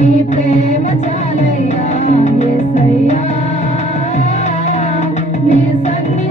నీ ప్రేమ చాలయ్యా యేసయ్యా నీ సన్నిధి